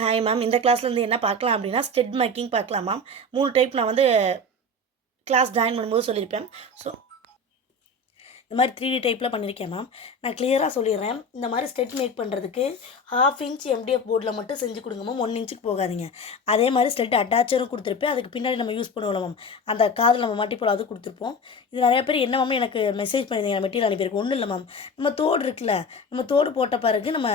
Hi ma'am. இந்த கிளாஸ்லேருந்து என்ன பார்க்கலாம் அப்படின்னா, ஸ்டெட் மேக்கிங் பார்க்கலாம் மேம். 3 டைப் நான் வந்து கிளாஸ் ஜாயின் பண்ணும்போது சொல்லியிருப்பேன். ஸோ, இந்த மாதிரி 3D டைப்பில் பண்ணியிருக்கேன் மேம். நான் கிளியராக சொல்லிடுறேன். இந்த மாதிரி ஸ்டெட் மேக் பண்ணுறதுக்கு 1/2 இன்ச் MDF போர்டில் மட்டும் செஞ்சு கொடுங்க மேம். 1 இன்ச்சுக்கு போகாதீங்க. அதே மாதிரி ஸ்டெட் அட்டாச்சரும் கொடுத்துருப்பேன். அதுக்கு பின்னாடி நம்ம யூஸ் பண்ணுவோம்ல மேம், அந்த காதில் நம்ம மாட்டிப்போல் அது கொடுத்துருப்போம். இது நிறைய பேர் என்ன மேம் எனக்கு மெசேஜ் பண்ணியிருந்தீங்க, மெட்டீரியல் அனுப்பியிருக்கு. ஒன்றும் இல்லை மேம், நம்ம தோடு இருக்குல்ல, நம்ம தோடு போட்ட பிறகு நம்ம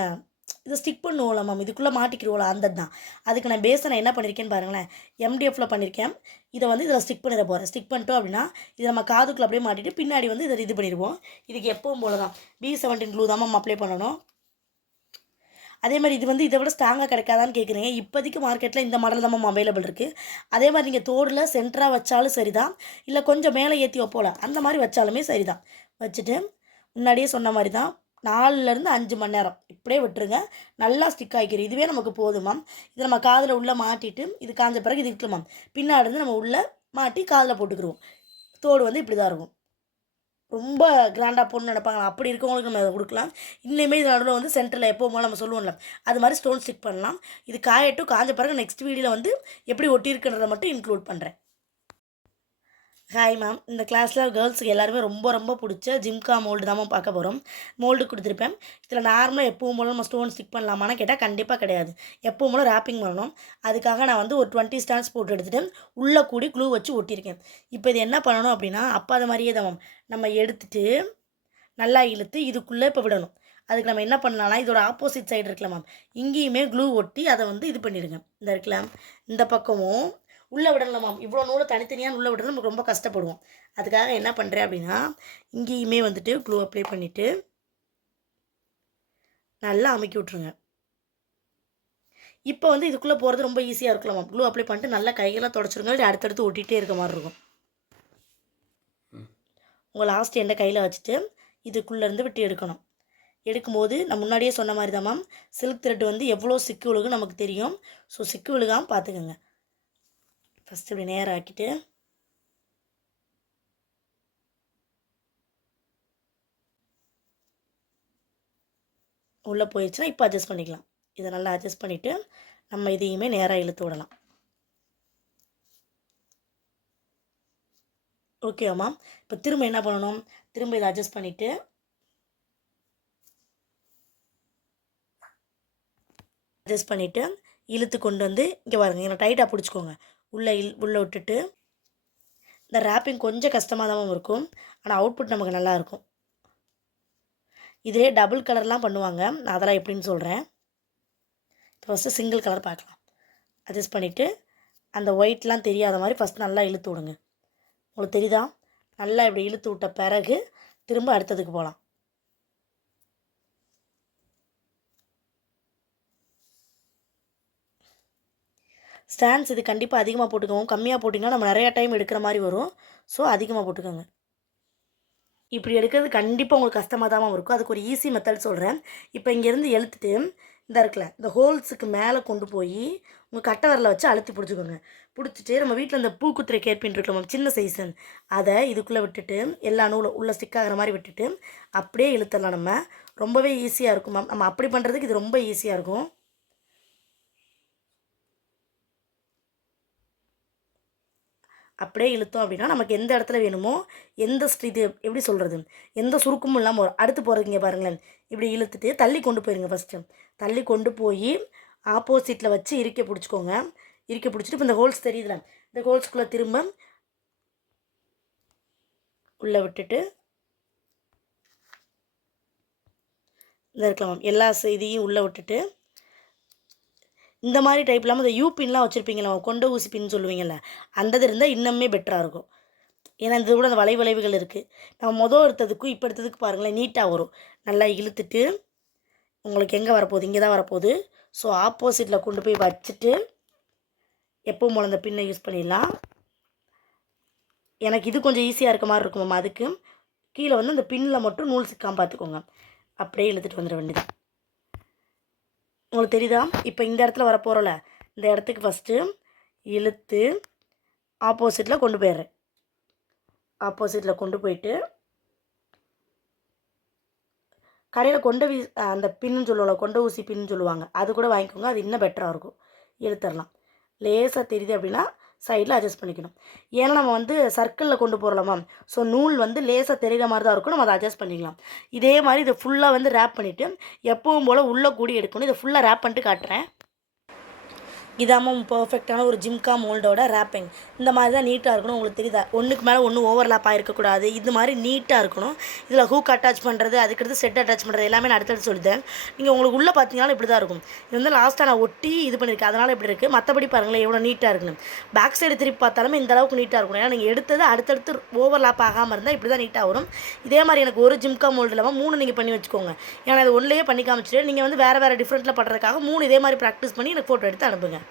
இதை ஸ்டிக் பண்ணுவோம்ல மேம், இதுக்குள்ளே மாட்டிக்கிடுவோம்ல, அந்த தான். அதுக்கு நான் பேஸை நான் என்ன பண்ணியிருக்கேன்னு பாருங்களேன். MDFல பண்ணியிருக்கேன். இதை வந்து இதில் ஸ்டிக் பண்ணிட போகிறேன். ஸ்டிக் பண்ணிட்டோம் அப்படின்னா இதை நம்ம காதுக்குள்ளே அப்படியே மாட்டிட்டு பின்னாடி வந்து இதை இது பண்ணிடுவோம். இதுக்கு எப்பவும் போல தான் B17 க்ளூ தான் மேம் அப்ளை பண்ணணும். அதே மாதிரி இது வந்து இதை விட ஸ்ட்ராங்காக கிடைக்காதான்னு கேட்குறீங்க. இப்போதைக்கு மார்க்கெட்டில் இந்த மாடல் தான் மேம் அவைலபிள் இருக்குது. அதே மாதிரி நீங்கள் தோடில் சென்டராக வச்சாலும் சரி தான், இல்லை கொஞ்சம் மேலே ஏற்றி வைப்போல அந்த மாதிரி வச்சாலுமே சரி தான். வச்சுட்டு முன்னாடியே சொன்ன மாதிரி தான் 4லேருந்து 5 மணி நேரம் இப்படியே விட்டுருங்க. நல்லா ஸ்டிக் ஆகிக்கிறோம். இதுவே நமக்கு போதும் மேம். இதை நம்ம காதில் உள்ளே மாட்டிட்டு இது காஞ்ச பிறகு இது இருக்கு மேம். பின்னாடி இருந்து நம்ம உள்ளே மாட்டி காதில் போட்டுக்கிடுவோம். தோடு வந்து இப்படி தான் இருக்கும். ரொம்ப கிராண்டாக போடணும்னு நினைப்பாங்க. அப்படி இருக்கவங்களுக்கு நம்ம அதை கொடுக்கலாம். இன்னுமே இது நடுவில் வந்து சென்டரில் எப்போ போல நம்ம சொல்லுவோம்ல, அது மாதிரி ஸ்டோன் ஸ்டிக் பண்ணலாம். இது காயட்டும். காஞ்ச பிறகு நெக்ஸ்ட் வீடியோவில் வந்து எப்படி ஒட்டியிருக்குன்றதை மட்டும் இன்க்ளூட் பண்ணுறேன். Hi ma'am. இந்த கிளாஸில் கேர்ள்ஸுக்கு எல்லாருமே ரொம்ப ரொம்ப பிடிச்ச ஜிம்கா மோல்டு தான் மேம் பார்க்க போகிறோம். மோல்டு கொடுத்துருப்பேன். இதில் நார்மலாக எப்பவும் போல நம்ம ஸ்டோன் ஸ்டிக் பண்ணலாமான்னு கேட்டால் கண்டிப்பாக கிடையாது. எப்பவும் போல ரேப்பிங் பண்ணணும். அதுக்காக நான் வந்து ஒரு 20 ஸ்டாண்ட்ஸ் போட்டு எடுத்துகிட்டு உள்ளே கூடி க்ளூ வச்சு ஒட்டியிருக்கேன். இப்போ இது என்ன பண்ணணும் அப்படின்னா, அப்போ அது மாதிரியே தான் மேம் நம்ம எடுத்துகிட்டு நல்லா இழுத்து இதுக்குள்ளே இப்போ விடணும். அதுக்கு நம்ம என்ன பண்ணலாம்னா, இதோட ஆப்போசிட் சைடு இருக்குல்ல மேம், இங்கேயுமே க்ளூ ஒட்டி அதை வந்து இது பண்ணிடுங்க. இந்த இருக்குல்ல, இந்த பக்கமும் உள்ளே விடலாம் மேம். இவ்வளோ நூலை தனித்தனியாக உள்ளே விடுறது நமக்கு ரொம்ப கஷ்டப்படுவோம். அதுக்காக என்ன பண்ணுறேன் அப்படின்னா, இங்கேயுமே வந்துட்டு க்ளூ அப்ளை பண்ணிவிட்டு நல்லா அமுக்கி விட்ருங்க. இப்போ வந்து இதுக்குள்ளே போகிறது ரொம்ப ஈஸியாக இருக்கலாம் மேம். க்ளூ அப்ளை பண்ணிட்டு நல்லா கையெல்லாம் தொடச்சிருங்க. இல்லை அடுத்தடுத்து ஒட்டிகிட்டே இருக்க மாதிரி இருக்கும். உங்கள் லாஸ்ட் எண்டை கையில் வச்சுட்டு இதுக்குள்ளேருந்து விட்டு எடுக்கணும். எடுக்கும்போது நான் முன்னாடியே சொன்ன மாதிரி தான் மேம், சில்க் த்ரெட் வந்து எவ்வளோ சிக்கு விழுகும் நமக்கு தெரியும். ஸோ சிக்கு விழுகாமல் பார்த்துக்கோங்க. ஃபஸ்ட்டு இப்படி நேரம் ஆக்கிட்டு உள்ளே போயிடுச்சுன்னா இப்போ அட்ஜஸ்ட் பண்ணிக்கலாம். இதை நல்லா அட்ஜஸ்ட் பண்ணிவிட்டு நம்ம இதையுமே நேராக இழுத்து விடலாம். ஓகேவா மேம்? இப்போ திரும்ப என்ன பண்ணணும், திரும்ப இதை அட்ஜஸ்ட் பண்ணிவிட்டு இழுத்து கொண்டு வந்து இங்கே பாருங்கள், இங்கே டைட்டாக பிடிச்சிக்கோங்க. உள்ளே விட்டுட்டு இந்த ரேப்பிங் கொஞ்சம் கஷ்டமாக தான் இருக்கும். ஆனால் அவுட்புட் நமக்கு நல்லாயிருக்கும். இதிலே டபுள் கலர்லாம் பண்ணுவாங்க. நான் அதெல்லாம் எப்படின்னு சொல்கிறேன். ஃபஸ்ட்டு சிங்கிள் கலர் பார்க்கலாம். அட்ஜஸ்ட் பண்ணிவிட்டு அந்த ஒயிட்லாம் தெரியாத மாதிரி ஃபஸ்ட் நல்லா இழுத்து விடுங்க. உங்களுக்கு தெரியுதா? நல்லா இப்படி இழுத்து விட்ட பிறகு திரும்ப அடுத்ததுக்கு போகலாம். ஸ்டாண்ட்ஸ் இது கண்டிப்பாக அதிகமாக போட்டுக்கோங்க. கம்மியாக போட்டிங்கன்னா நம்ம நிறையா டைம் எடுக்கிற மாதிரி வரும். ஸோ அதிகமாக போட்டுக்கோங்க. இப்படி எடுக்கிறது கண்டிப்பாக உங்களுக்கு கஷ்டமாக தான் இருக்கும். அதுக்கு ஒரு ஈஸி மெத்தட் சொல்கிறேன். இப்போ இங்கேருந்து இழுத்துட்டு இந்த இருக்குல்ல, இந்த ஹோல்ஸுக்கு மேலே கொண்டு போய் உங்கள் கட்டை விரலை வச்சு அழுத்தி பிடிச்சிக்கோங்க. பிடிச்சிட்டு நம்ம வீட்டில் இந்த பூ குத்துரை கேர்பின் இருக்கலாம் சின்ன சைஸன், அதை இதுக்குள்ளே விட்டுட்டு எல்லா நூலும் உள்ளே ஸ்டிக் ஆகிற மாதிரி விட்டுட்டு அப்படியே இழுத்துடலாம். நம்ம ரொம்பவே ஈஸியாக இருக்கும் மேம். நம்ம அப்படி பண்ணுறதுக்கு இது ரொம்ப ஈஸியாக இருக்கும். அப்படியே இழுத்தோம் அப்படின்னா நமக்கு எந்த இடத்துல வேணுமோ, எந்த இது எப்படி சொல்கிறது, எந்த சுருக்கமும் இல்லாமல் வரும். அடுத்து போகிறதுங்க பாருங்களேன், இப்படி இழுத்துட்டு தள்ளி கொண்டு போயிருங்க. ஃபஸ்ட்டு தள்ளி கொண்டு போய் ஆப்போசிட்டில் வச்சு இறுக்கி பிடிச்சிக்கோங்க. இறுக்கி பிடிச்சிட்டு இப்போ இந்த ஹோல்ஸ் தெரியுதுல, இந்த ஹோல்ஸ்குள்ளே திரும்ப உள்ளே விட்டுட்டு இந்த இருக்கலாம் எல்லா இதையும் உள்ளே விட்டுட்டு இந்த மாதிரி டைப் இல்லாமல் இந்த பின்லாம் வச்சுருப்பீங்களா, கொண்ட ஊசி பின் சொல்லுவீங்கள்ல, அந்த இது இருந்தால் இன்னுமே பெட்டராக இருக்கும். ஏன்னா இந்த கூட அந்த வளைவுகள் இருக்குது. நம்ம எடுத்ததுக்கும் இப்போ எடுத்ததுக்கு பாருங்களேன், நீட்டாக வரும். நல்லா இழுத்துட்டு உங்களுக்கு எங்கே வரப்போகுது, இங்கே தான் வரப்போகுது. ஸோ ஆப்போசிட்டில் கொண்டு போய் வச்சுட்டு எப்பவும் போல அந்த பின்னை யூஸ் பண்ணிடலாம். எனக்கு இது கொஞ்சம் ஈஸியாக இருக்க மாதிரி இருக்கும் மேம். அதுக்கு கீழே வந்து அந்த பின்னில் மட்டும் நூல் சிக்காமல் பார்த்துக்கோங்க. அப்படியே இழுத்துட்டு வந்துட வேண்டியதான். உங்களுக்கு தெரியுதா? இப்போ இந்த இடத்துல வரப்போகிறோம்ல, இந்த இடத்துக்கு ஃபஸ்ட்டு இழுத்து ஆப்போசிட்டில் கொண்டு கடையில் அந்த பின்னு சொல்லுவோம்ல, கொண்ட ஊசி பின்னு சொல்லுவாங்க, அது கூட வாங்கிக்கோங்க. அது இன்னும் பெட்டராக இருக்கும். இழுத்துடலாம். லேசாக தெரியுது அப்படின்னா சைடில் அட்ஜஸ்ட் பண்ணிக்கணும். ஏன்னா நம்ம வந்து சர்க்கிளில் கொண்டு போகிறோம் மேம். ஸோ நூல் வந்து லேசாக தெரிகிற மாதிரி தான் இருக்கும். நம்ம அதை அட்ஜஸ்ட் பண்ணிக்கலாம். இதே மாதிரி இதை ஃபுல்லாக வந்து ரேப் பண்ணிவிட்டு எப்பவும் போல் உள்ளே கூடி எடுக்கணும். இதை ஃபுல்லாக ரேப் பண்ணிட்டு காட்டுறேன். இதாம பர்ஃபெக்டான ஒரு ஜிம்கா மோல்டோட ரேப்பிங். இந்த மாதிரி தான் நீட்டாக இருக்கணும். உங்களுக்கு தெரியுதா, ஒன்றுக்கு மேலே ஒன்றும் ஓவர்லாப் ஆகிருக்கக்கூடாது. இது மாதிரி நீட்டாக இருக்கணும். இதில் ஹூக் அட்டாச் பண்ணுறது, அதுக்கடுத்து செட் அட்டாச் பண்ணுறது எல்லாமே நான் அடுத்தடுத்து சொல்லிட்டேன். நீங்கள் உங்களுக்கு உள்ளே பார்த்தீங்கன்னா இப்படி தான் இருக்கும். இது வந்து லாஸ்ட்டாக நான் ஒட்டி இது பண்ணியிருக்கேன், அதனால் இப்படி இருக்குது. மற்றபடி பாருங்களேன் எவ்வளோ நீட்டாக இருக்குன்னு. பேக் சைடு திருப்பி பார்த்தாலுமே இந்த அளவுக்கு நீட்டாக இருக்கணும். ஏன்னா நீங்கள் எடுத்தது அடுத்தடுத்து ஓவர்லாப் ஆகாமல் இருந்தால் இப்படி தான் நீட்டாக வரும். இதே மாதிரி எனக்கு ஒரு ஜிம்கா மோல்டு இல்லாமல் 3 நீங்கள் பண்ணி வச்சுக்கோங்க. ஏன்னா இது ஒன்றையே பண்ணி காமிச்சிட்டு நீங்கள் வந்து வேறு டிஃப்ரெண்ட்டில் பண்ணுறதுக்காக 3 இதே மாதிரி ப்ராக்டிஸ் பண்ணி எனக்கு ஃபோட்டோ எடுத்து அனுப்புங்க.